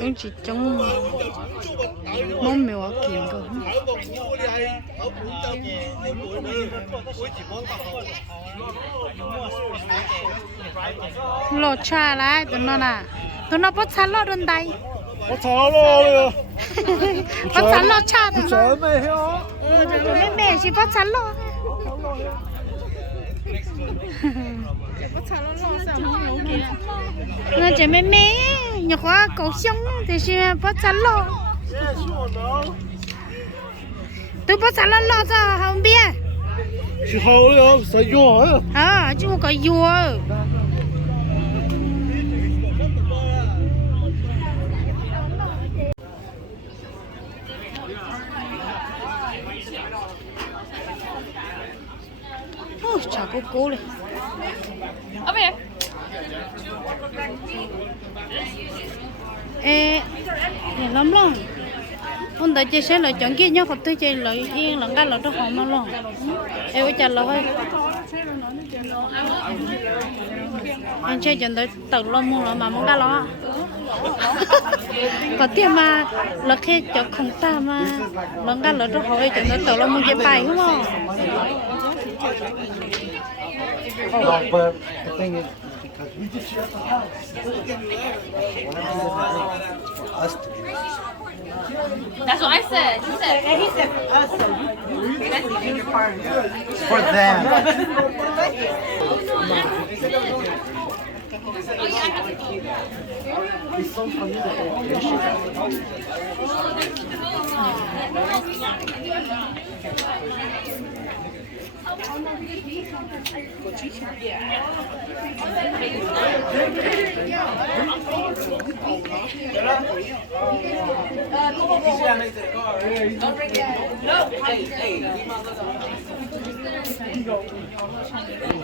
cũng chỉ trong món mèo ở kia thôi lột cha lại tụi nó bắt chăn lột đơn đây bắt chăn lột bắt chăn lột cha tụi nó mẹ mẹ chỉ bắt chăn lột nó chỉ mẹ nhỏ quá cầu xong thì chỉ bắt chăn lột tôi bắt chăn lột cho không biết chỉ hậu rồi sai dùa à chứ không có dùa chả có cố này ở về ê lắm lắm hôm tới chơi sẽ lại chọn kia nhau phật tôi chơi lại yên là cái là nó hỏng mà lo em phải chờ là thôi anh chơi chọn tới tự lo mua là mà muốn cái lo có tiền mà là khi chọn không ta mà là cái là nó hỏi chọn tới tự lo mua cái bài đúng không? No, but the thing is, because we just share the house, us to do this. That's what I said. You said. And he said us, so you're part of it. It's for them. It's so funny that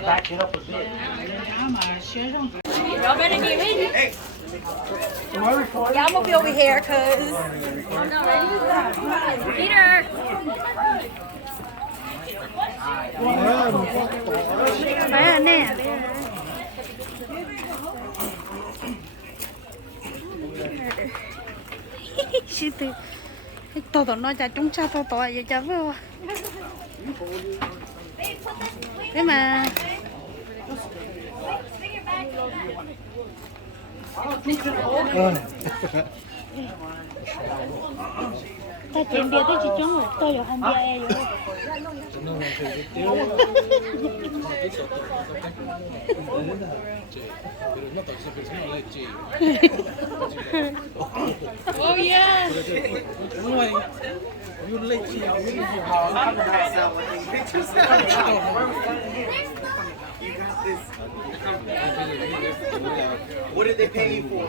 back it up a bit. Y'all better get ready. Hey, am I recording? Yeah, I'm gonna be over here, cause Peter. Bé nè chị từ tao nói cho chúng cha tao vậy cho với thế mà ta chuyện bia tôi chỉ chống một tôi rồi không bia e rồi Oh yeah. What did they pay you for?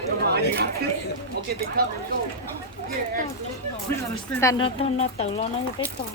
Okay, they come and go. ta nó tự lo nó biết to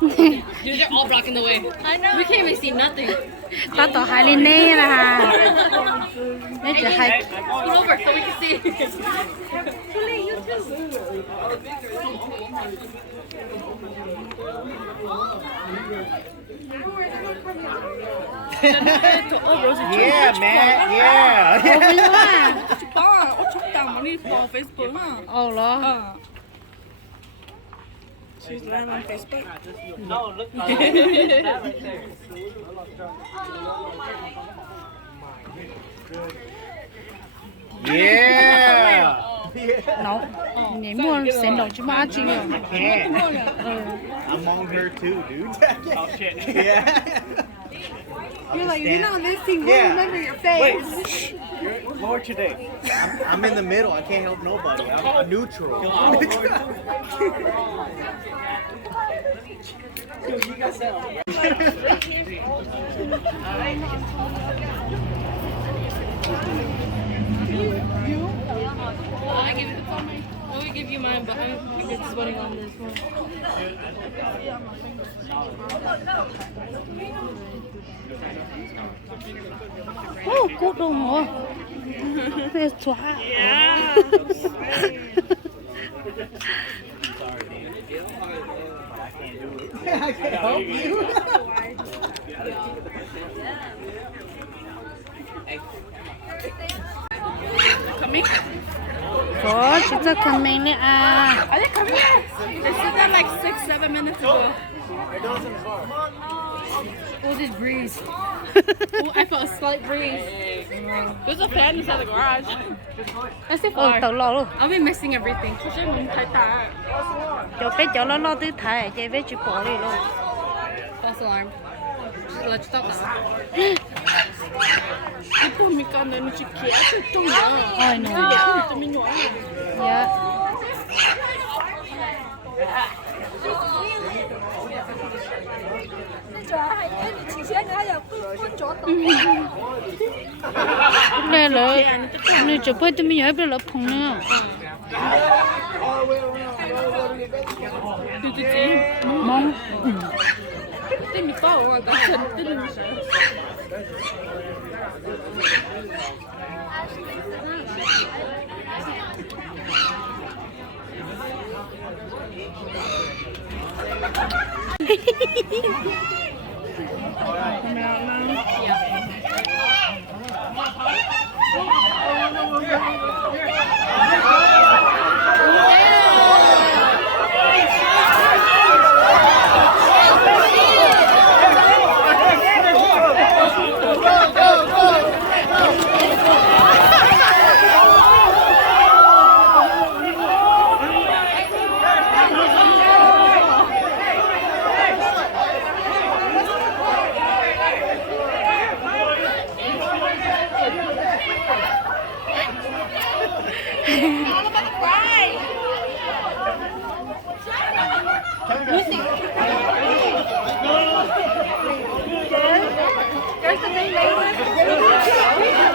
Dude, they're all blocking the way. I know. We can't even see nothing. ta tỏ hai lên nè là hà nó chỉ hai Scoot over so we can see. Yeah, man. Yeah. ô vui quá 봐, 쳤다 머리 봐 페이스북 하. ồ lo She's live on Facebook. Yeah. nấu nhảy mua xem đồ chứ mà chị rồi Can't. I'm on her too, dude. Oh shit. Yeah. you're like, you're not listening. Yeah. Remember your face. Wait, shh. You're lower today. I'm in the middle. I can't help nobody. I'm neutral. Let me give you mine, but I'm just voting on this one. Ô, cô đồ ngủ. Về xóa. Yeah. I can help you. Coming? Có, chị cho coming đấy à. Are they coming back? They said that like 6-7 minutes ago. Oh, this breeze. Oh, I felt a slight breeze. There's a fan inside the garage. That's it Ồ, far. tao lo luôn. I'll be missing everything. Cho bé cho nó lo tới thải, chạy bé chỉ bỏ đi luôn. False alarm. Just let you stop that. 그러니까 너는 지금 계속 똥이야. Ôi nó. 좀 nhỏ. Dạ. Đây là nó chụp với tụi mình nhớ bây giờ phồng nữa. Mong. 뜸이 떠. 나 뜸이 있어.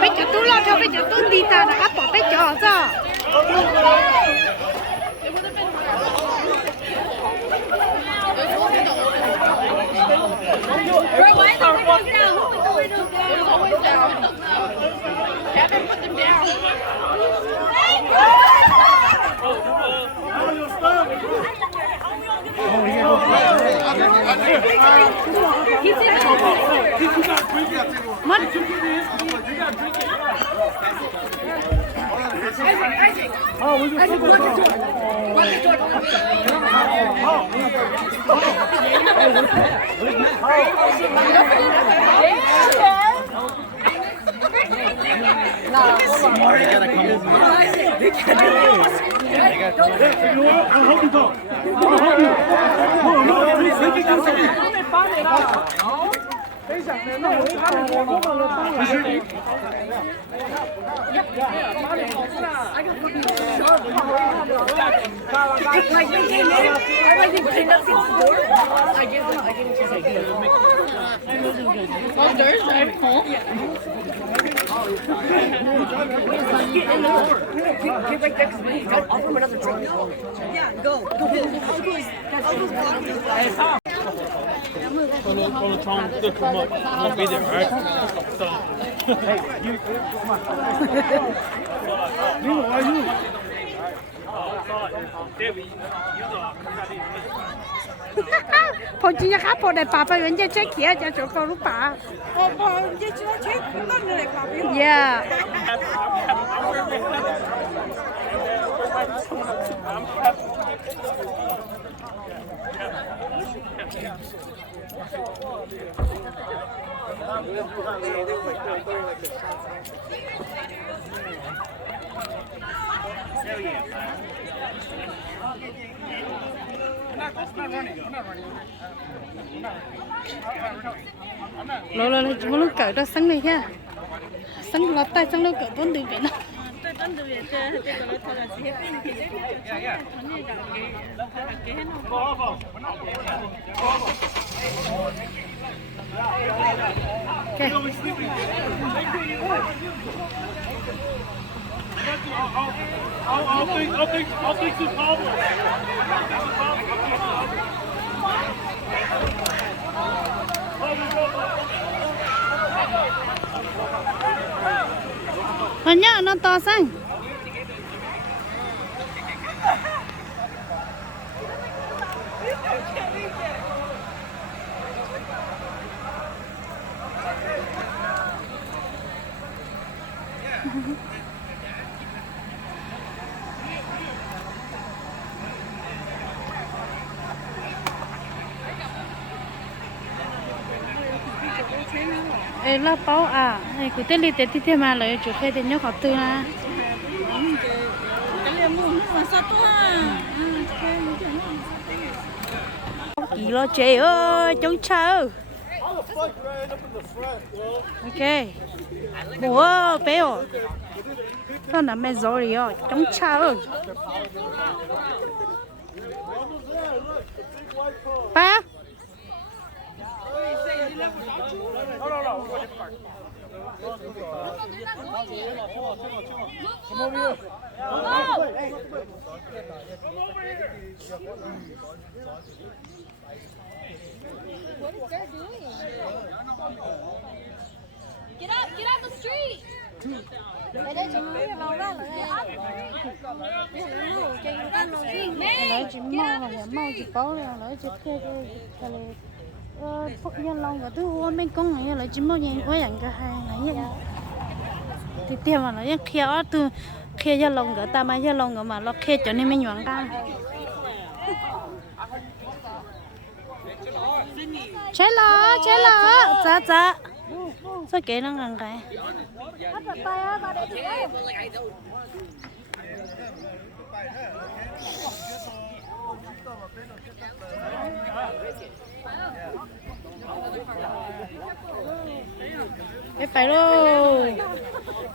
Bây giờ tôi lo theo bây giờ tôi đi ta đã bỏ bây giờ ra. Mất. They gotta come over. They gotta come over. I'll help you go. I'll help you. No, please, make it go. Like they came in, I like they cleaned up the floor. I gave them his idea. Oh, there's right home. Get in the door. Get right there because we got offer him another drink. Yeah, go. Uncle's blocking his way. Gonna try and still come up. I'm gonna be there, alright? So, hey, you come on. You are you? Phô chỉ khác phô này bà phải vẫn chơi chơi kia cho chỗ con lúc bà. Yeah. Lo chúng nó cởi ra sáng này ha. Sáng lọt tay sáng nó cởi bốn từ vậy nó. Okay. I'll fix this problem. mà nhá nó to xanh ê là bao à này cứ tên li tên thì thêm mà lấy chủ khai tên nhóc học tư là gì lo chị ơi chống chờ ok bố béo nó nằm bên rồi rồi chống chờ ba Get out the street. lấy chỉ mau là mau chỉ bao là lấy chỉ thuê cái phúc nhân long cái thứ hôm bên công này lấy chỉ mau nhàng quá nhận cái hai này vậy thì tiền mà lấy khéo từ khéo nhân long cái ta mai nhân long cái mà nó khéo cho nên mình nhuận ra chế lọ dạ sao kể nó ngang cái cái phải đâu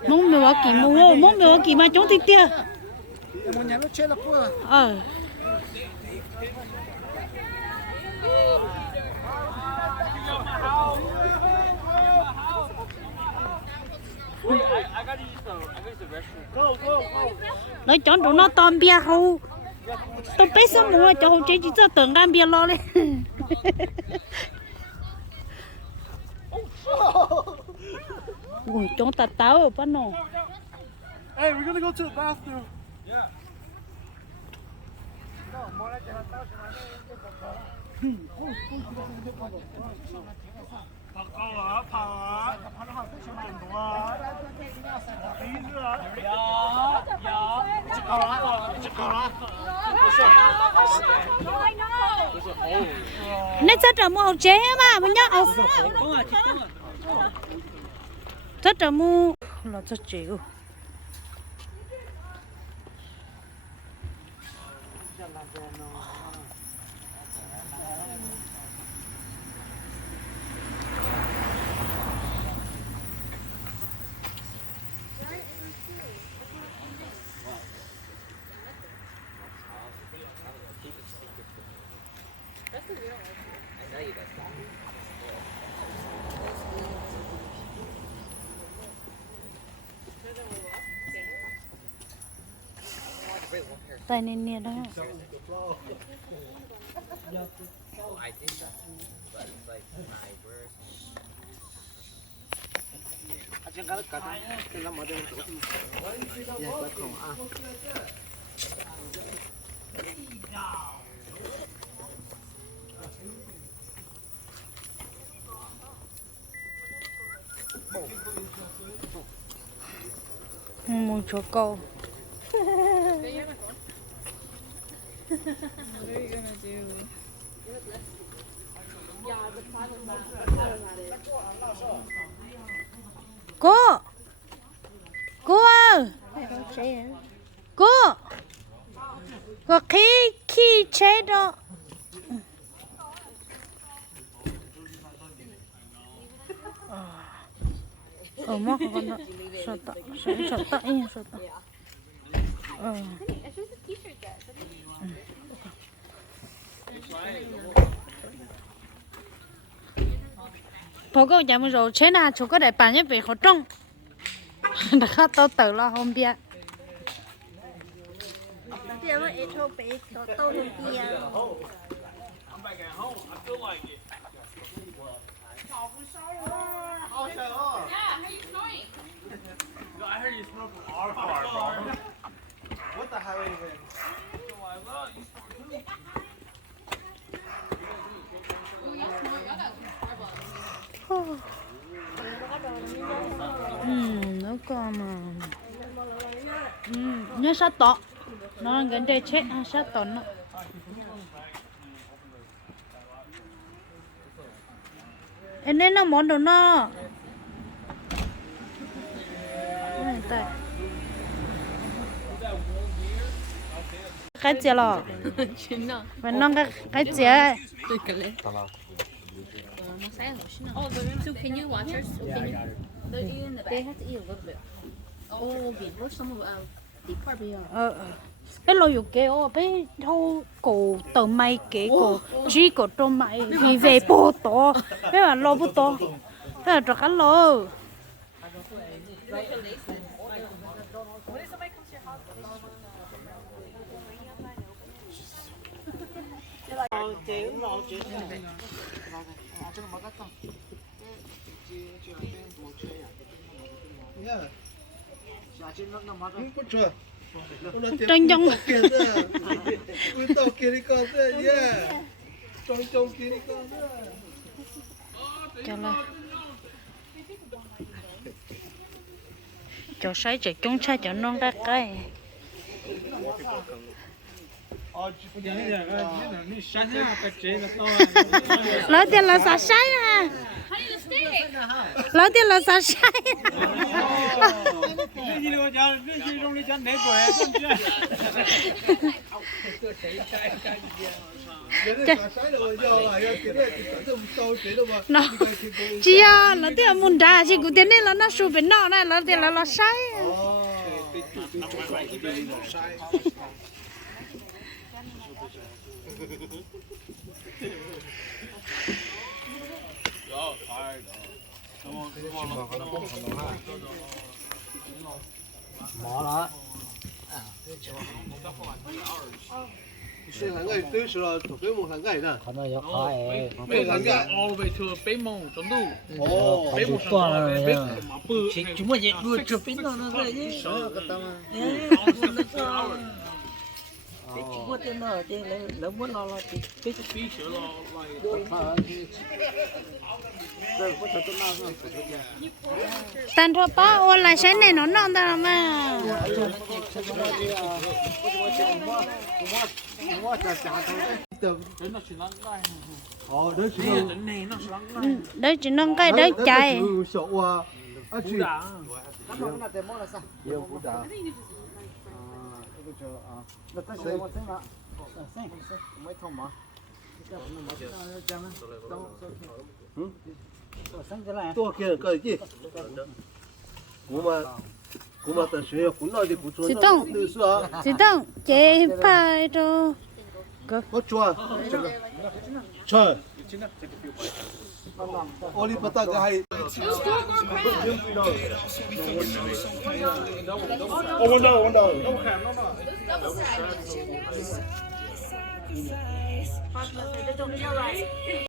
mong mèo kỳ mua mong mèo kỳ mà chống thịt tia nói chọn tụi nó tôm bia hầu tôi bé sớm mua cho hầu chỉ cho tưởng gan bia lo lên ui chúng ta táo ở bên nào Hey, we're gonna go to the bathroom. Yeah. nãy rất là mua hộp chế mà mình nhớ rất là mua là rất chịu tay nên nè đó một chỗ câu cô ơi cô khi chế đó mà con đó sợ ta yên sợ ta bố cô nhà mình rồi chế nào chú có để bàn nhất về khó trông đã khá tao tự lo không biết Giờ mà ít thôi bị tao không kia. I heard you What the hell even? Nó còn mà nhớ sát tọ nó gần đây chết sát tọ nó em nên nó món đồ nó cái gì lo phải nong cái gì Oh, so can you watch her? So can you? They have to eat a little bit. Oh, before some of the part bé lo dục cái ô bé thâu cổ tờ mày cái cổ chỉ cổ trong mày vì về bố to bé mà lo bố to bé là cho cá lo Không chưa. trong trong cho là cho sai chỉ chúng sai cho non ra cái lấy tiền là sao sai à lấy tiền là sao sai nó chị à lấy tiền muốn ra chị cũng tiền này là nó sụp bên nọ này lấy tiền là sai Mở đó. Xuyên thẳng ngay tới sửa thuộc cái một thẳng ngay nè.可能要快。 Mấy thẳng ngay. all the way to 北蒙中路。 Ồ. 北蒙断了北呀马不。怎么也我这边弄那个耶？我电脑电来我拿了这必须了，来。 tan cho ba ô lại sáng này nó non ta mà Ồ, đấy chỉ là đấy chỉ nâng cái đấy chạy sổ à. À chị. đã. Nhiều phú đã. Tôi kia cái gì? Cũng mà tận chuyện cũng nói đi cũng chuẩn. chỉ tông chế phải rồi Có chua. Trời. Oli patah ke hai. Oh, wonder.